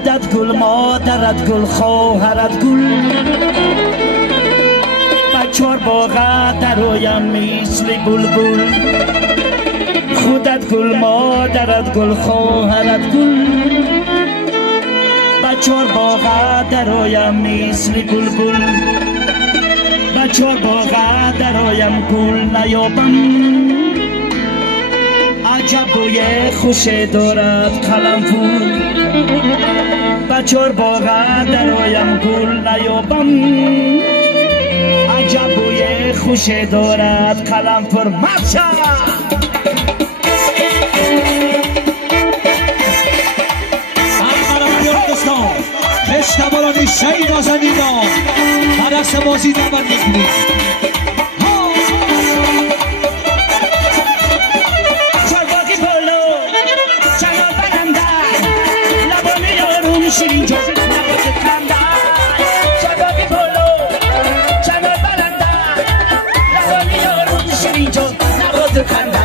خودت گل، مادرت گل، خواهرت گل، بچار باغ درایم مثل بلبل. خودت گل، مادرت گل، خواهرت گل، بچار باغ درایم مثل بلبل. بچار باغ درایم گل نیابم، عجب بوی خوش دارد قلنفور. بچار باغ درایم گل نیابم، عجب بوی خوش دارد قلنفور. مچا اشتبالانی شهید آزدیدان برس بازی دامن میکنید. چرباقی پلو چنان بلندر لبانه یارون شیرین جو نبات کندر. چرباقی پلو چنان بلندر لبانه یارون شیرین جو نبات کندر.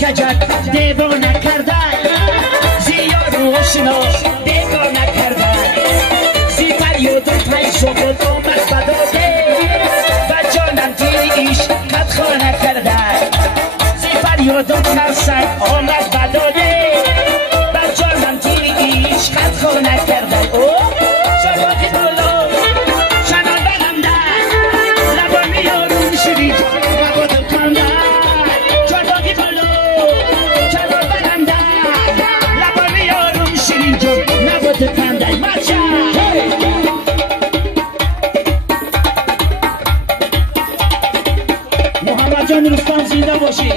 کجک دیوانه کرده، زیاد و آشنا دیوانه کرده. زی فریاد و پیش و بود آمد بداده، و جانم تیریش قد خانه کرده. زی فریاد و ترسک آمد بداده، و جانم تیریش قد خانه کرده. شباقی بلو چنان بلنده لبانی یارون شدید مباد کنده. محمد جان رستم زنده باشی.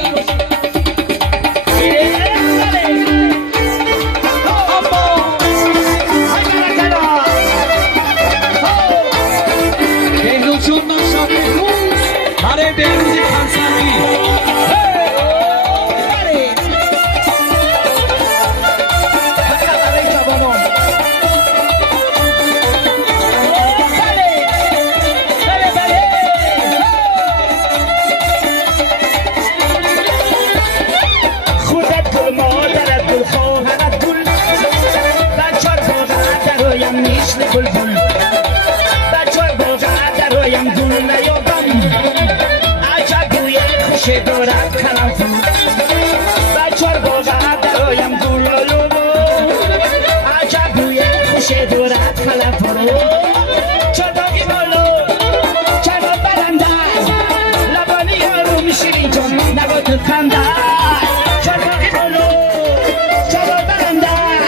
بهروز جون نقشا بهروز برای بهروزی خانسانی. بچار باغ درایم گل نیابم، عجب بوی خوش دارد قلنفور. بچار باغ درایم گل نیابم، عجب بوی خوش دارد قلنفور. چرباقی بالو چنان بلندر لبانی یارون شیرین جان نبات کندر. چرباقی بالو چنان بلندر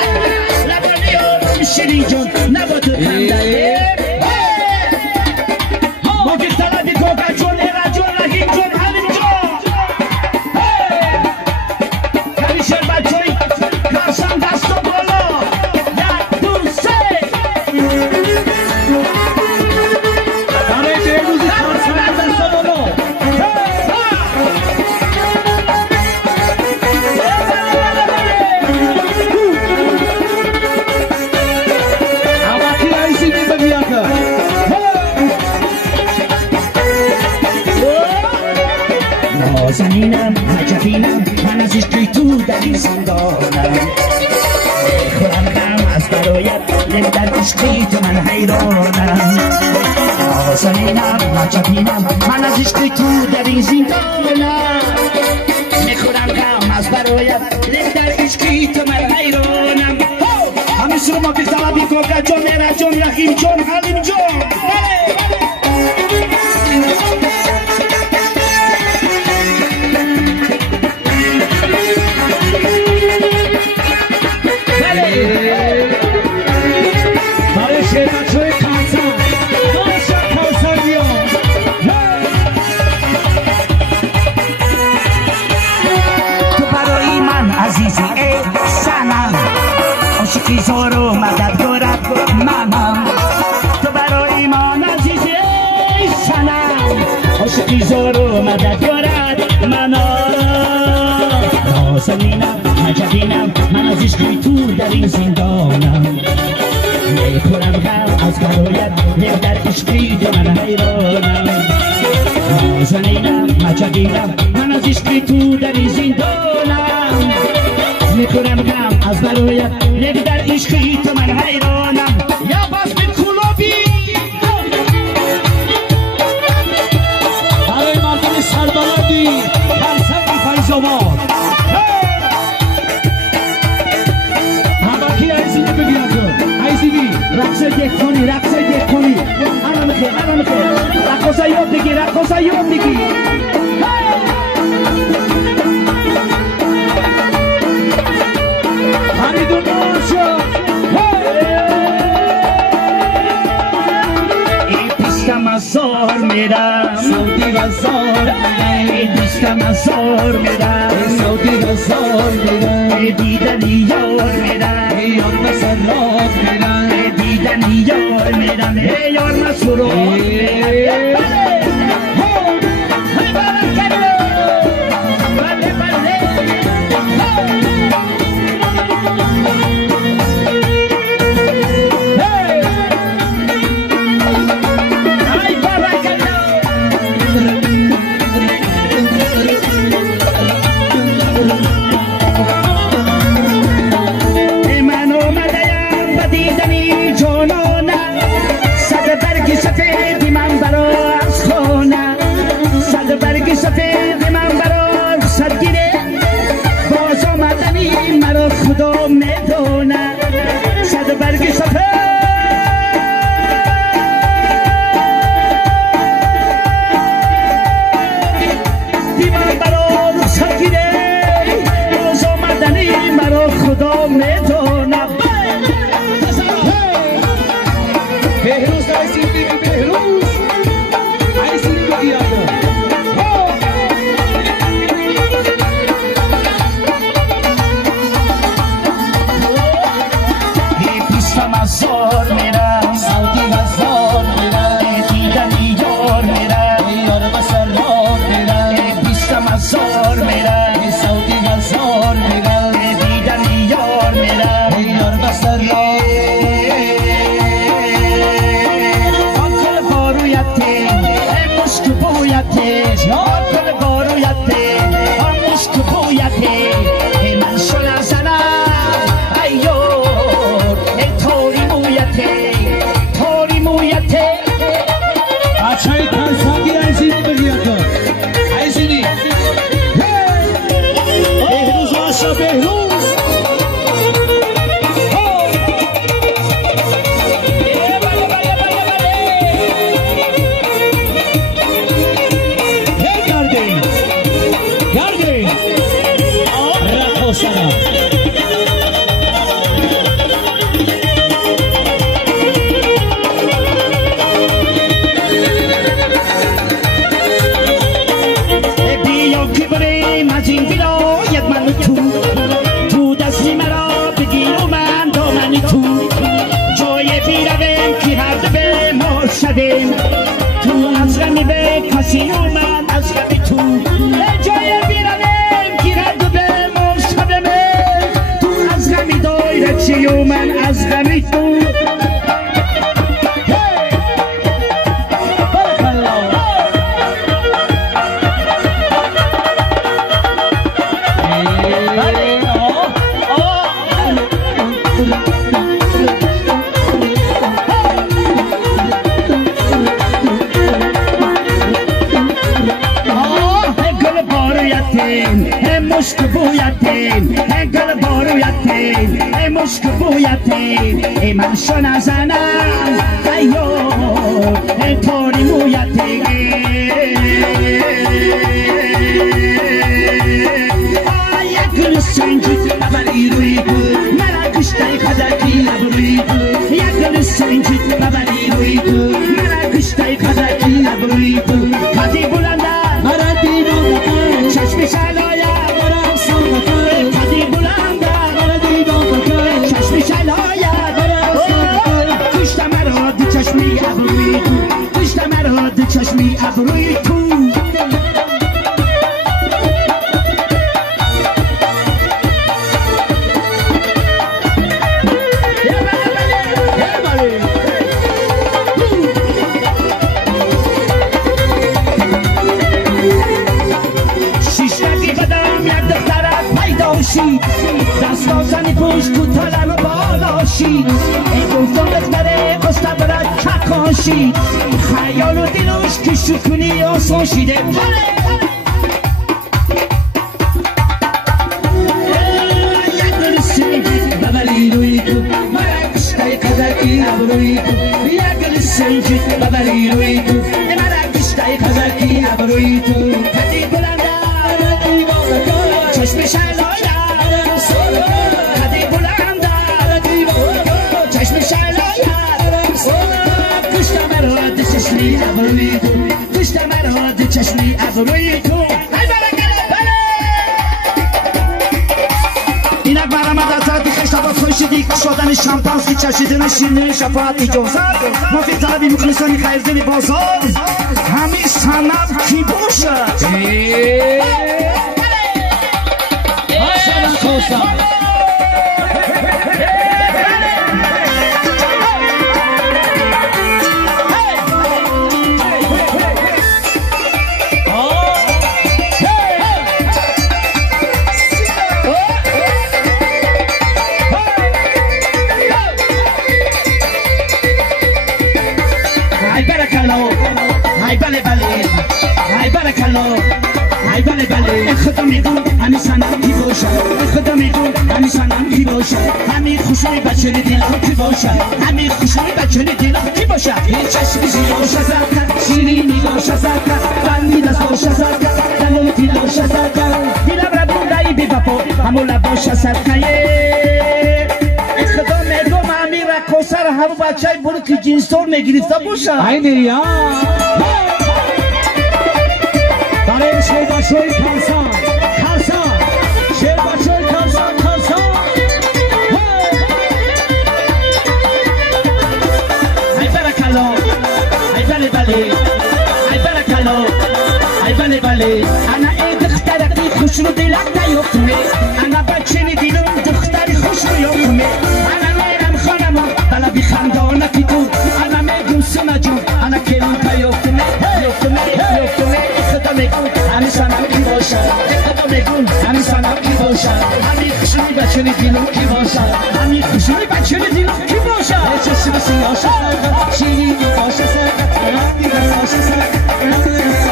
لبانی یارون شیرین جان نبات کندر. نازنینم عجبینم من از عشقی تو در این زندانم. میخورم غم از برایت دل در عشقی تو من حیرانم. نازنینم عجبینم من از عشقی تو در این زندانم. میخورم غم از برایت دل در عشقی تو من حیرانم. همه سر ما که طلبی کوکا جان میرا جان رحیم جان حلیم جان. عاشقی زارو مددگارت منم. تو برای من عزیزی سنم، عاشقی زارو مددگارت منم. نازنینم عجبینم من از از عشقی تو در این زندانم میکنم غم از برایت یک در عشقی تو من حیرانم نازنینم مجدینم من از عشقی تو در این زندانم میکنم غم از برایت یک در عشقی تو من حیرانم یا باز به کلوبی برای مردم سربلندی فرسنگ فیض‌آباد همراهی عزیزی بگیرد عزیزی رقصه دکنی الان خیر رقصه یاد بگی خریدون باشا این پیستم از زار میرم سعودی غزار این پیستم از زار میرم سعودی غزار میرم دیدن یار میرم یار مسرات میرم دیدن یار میرم یار مسرات خدا میدونه صد برگ سفید دیمان برا رخصت گیره روز آمدنی مرا خدا میدونه بهروز عزیزی بهروز عزیزی بگیرد زار میرم سعودی غزار میرم دیدن یار میرم یار مسرات میرم بیستم از زار میرم سعودی غزار میرم دیدن یار میرم یار مسرات آنکل بارویتی مشک بویتی آنکل بارویتی مشک بویتی من شنا زنم Açayı tersangi Ayşe'ni bekliyordu. Ayşe'ni. Behruz aşağı Behruz. Gel kardeşim. Kardeşim. Rahat ol sana. تو دستی مرا بگیر و من دامنی تو جای بیرویم که هر دو به ما شدیم تو از غمی به کسی و من از غمی تو جای بیرویم که هر دو به ما شدیم تو از غمی دایره چی و من از غمی تو مشک بویتیم گل بارویتیم مشک بویتیم من شنا زنم ایو توری مویتیم یک گل سنجید ببری روی گل مرا کشتای خدکی لبروی گل یک گل سنجید ببری روی گل مرا کشتای خدکی لبروی گل کدی بلنده مرا دیدم چشم شلایا کدی بلنده چشم شلایا کشت مرا دو چشمی ابروی تو کشت مرا دو چشمی ابروی تو شید دستا زنی پشت کوتالم بالا شید ای گفتمت بره قصد برد چکان شید خیال و دلوش که شکنی آسان شیده ببری روی تو مرکشتای قدرکی ابروی تو یک سنجی ببری روی تو مرکشتای قدرکی ابروی تو کدی بلندر چشم شلایر کدی بلندر چشم شلایر کشتم را چشمی ابروی تو کشتم را چشمی ابروی تو اینک برامد از ذاتی خشتبات خوشیدی شدن شمپانسی چشیدن شیرین شفاعت اجازت مفید طلبی مخلصانی خیرزلی بازار همی سنب کی باشد ماشالله خوشم خدا میگون همی سنم کی باشد خدا میگون همی سنم کی باشد همی خوشوی بچه دیلم کی باشد همی خوشوی بچه دیلم کی باشد هیچ چشمی زیاش زرکن شیرینی باش زرکن بندی دست باش زرکن دلو دیلاش زرکن دیلم را بودایی بی بپا همو لباش زرکن خدا میگم همی رکوسر همو بچه برو که جینستور میگرفته باشد ای مریم برای شیر بچه‌های کلسان شیر بچه‌های کلسان ای برکلا ای بله بله ای برکلا ای بله بله انا ای دخترکی خوش رو دلک نیفتمه انا بچه دیدم دختری خوش رو یفتمه انا میرم خانم بلا بی خندانکی تو انا میگم سنا جون انا کلون که یفتمه خدا میگون همی سنم کی باشد خدا میگون همی سنم کی باشد همی خوشوی بچه دیلم کی باشد همی خوشوی بچه دیلم کی باشد چشم سیاش سرکن شیرینی باشه سرکن رنگی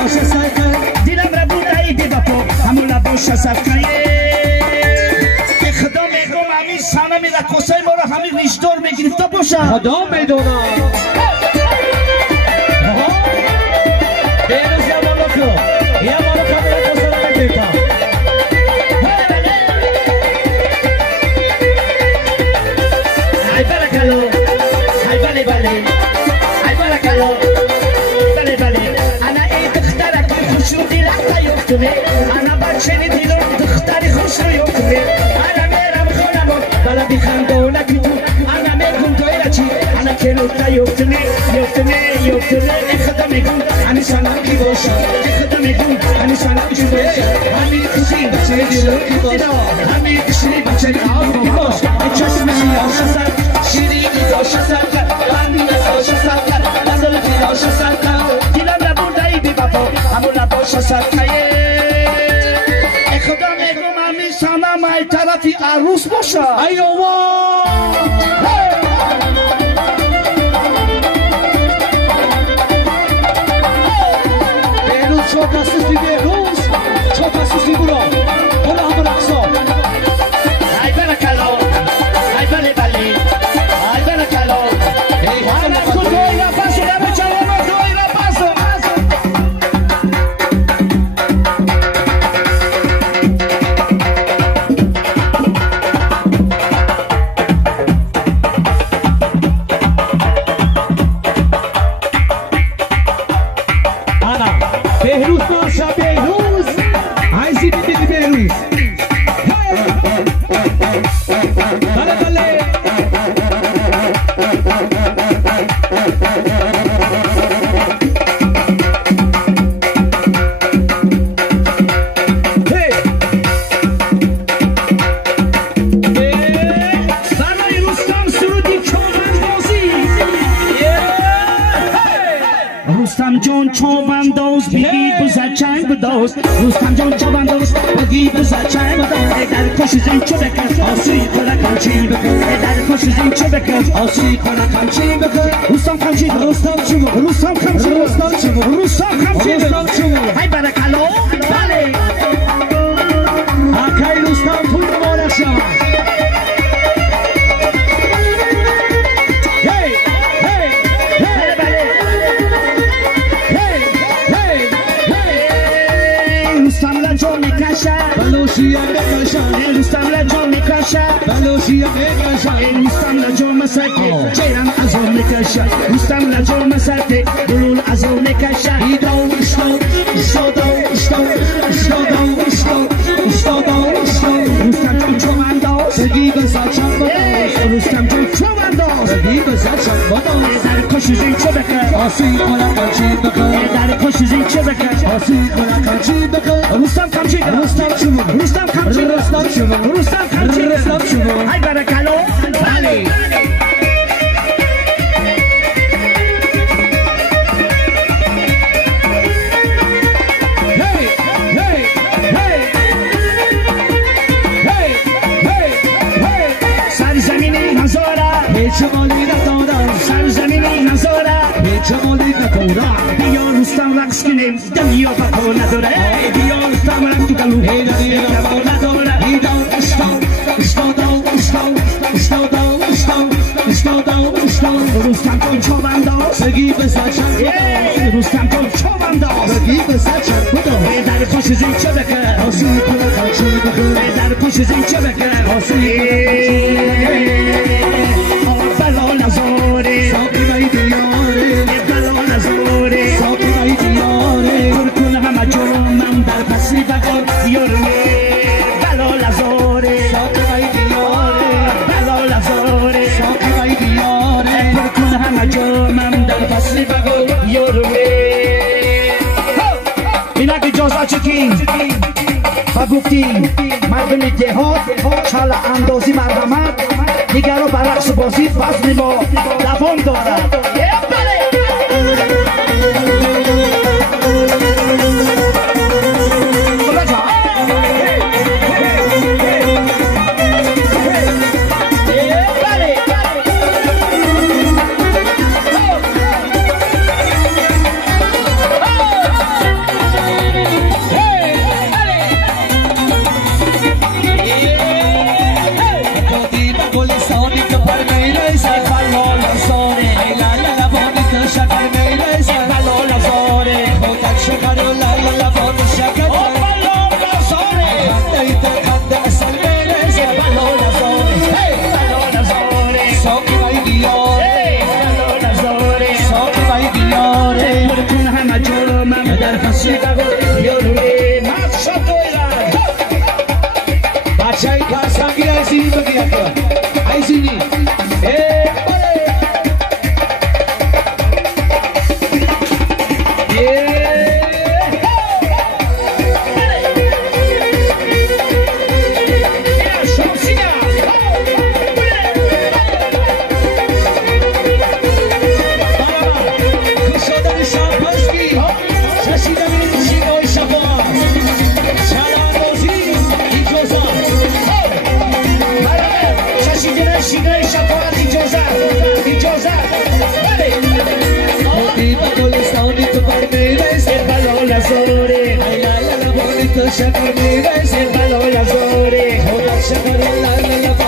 باشه سرکن دیلم را بودایی بی بپا همو لباشه سرکن خدا میگم همی سنم را کسای ما را همی ریشدار میگرفته باشد خدا میدونم بیروز یا مالوکو یا مالوکو میره کسا را نکیتا ای برکلو ای بله بله ای برکلو بله بله انا ای دخترکی خوش رو دیلک نیفتمه انا بچه دیلم دختری خوش رو یفتمه انا میرم خانم بلا بی خندانکی تو انا میگم توی را چی انا کلوتا یفتمه خدا میگم همی سنم کی باشد خدا میگم همی سنم کی باشد همی خوشی بچه دیلم کی باشد همی خوشی بچه دیلم کی باشد چشم سیاش سر شیرینی باشه سرکن بندی باشه سرکن نزل باشه سرکن دیلم نبودایی بی بپا همون نباشه سرکن خدا میگم همی سنم ای طرفی عروس باشه ای اوما çok hassız bir Rus, çok hassız bir Burak. Onu hamur aksa. Ay barakalo, ay bale bale, ay barakalo. Ana kutoyla paso, la bacalona kutoyla paso. Behruz Paşa Behruz Ayzi Bidili Behruz Bale bale Rustam John Chobandos, bigi buza chang bados. Rustam John Chobandos, bigi buza chang bados. Dar خوشیزین چه بکن آسی کنه کمچی بکن در خوشیزین چه بکن آسی کنه کمچی بکن روستم کمچی روستم چی بکن روستم کمچی روستم چی بکن روستم کمچی بکن های برکلو بله اکای روستم پول مالک شما بلوشیه میکشن روستم لجا میکشه بلوشیه میکشن روستم لجا مسکه جیرم ازو میکشه روستم لجا مسکه بلول ازو میکشه ایدو اشتو روستم جون چومنداز سگی بزاچم بداز روستم جون چومنداز سگی بزاچم بداز در کشیزین چه بکن آسی کنه کمچی بکن در کشیزین چه بکن آسی کنه کمچی بکن روستم کمچی روستم شما روستم کمچی روستم شما روستم کمچی روستم شما های برکلو بله چمالی ندارم سرزمینی نزاره چمالی ندارم بیا روستم رقص کنیم دنیا بقا نداره بیا روستم رقص کنیم دنیا بقا نداره روستم کن چوبنداز سگی بزاچم روستم کن چوبنداز سگی بزاچم بداز در خوشیزین چه بکن آسی کنه کمچی بکن در خوشیزین چه بکن آسی بلا نزاره ساقی بای دیاره بلا نزاره ساقی بای دیاره برکن همه جرمم در پسی بگار یارمه بلا نزاره ساقی بای دیاره بلا نزاره ساقی بای دیاره برکن همه جرمم در پسی بگار یارمه اینک اجازه چکین و گفتیم مردم دهات چل اندازی مرحمت دیگر رو برقص بازی فضل ما دوام دارد Bachai Karsangi ai sini bagi aku. Ai sini. Shakar mere se balo la zore, hola shakar la la la.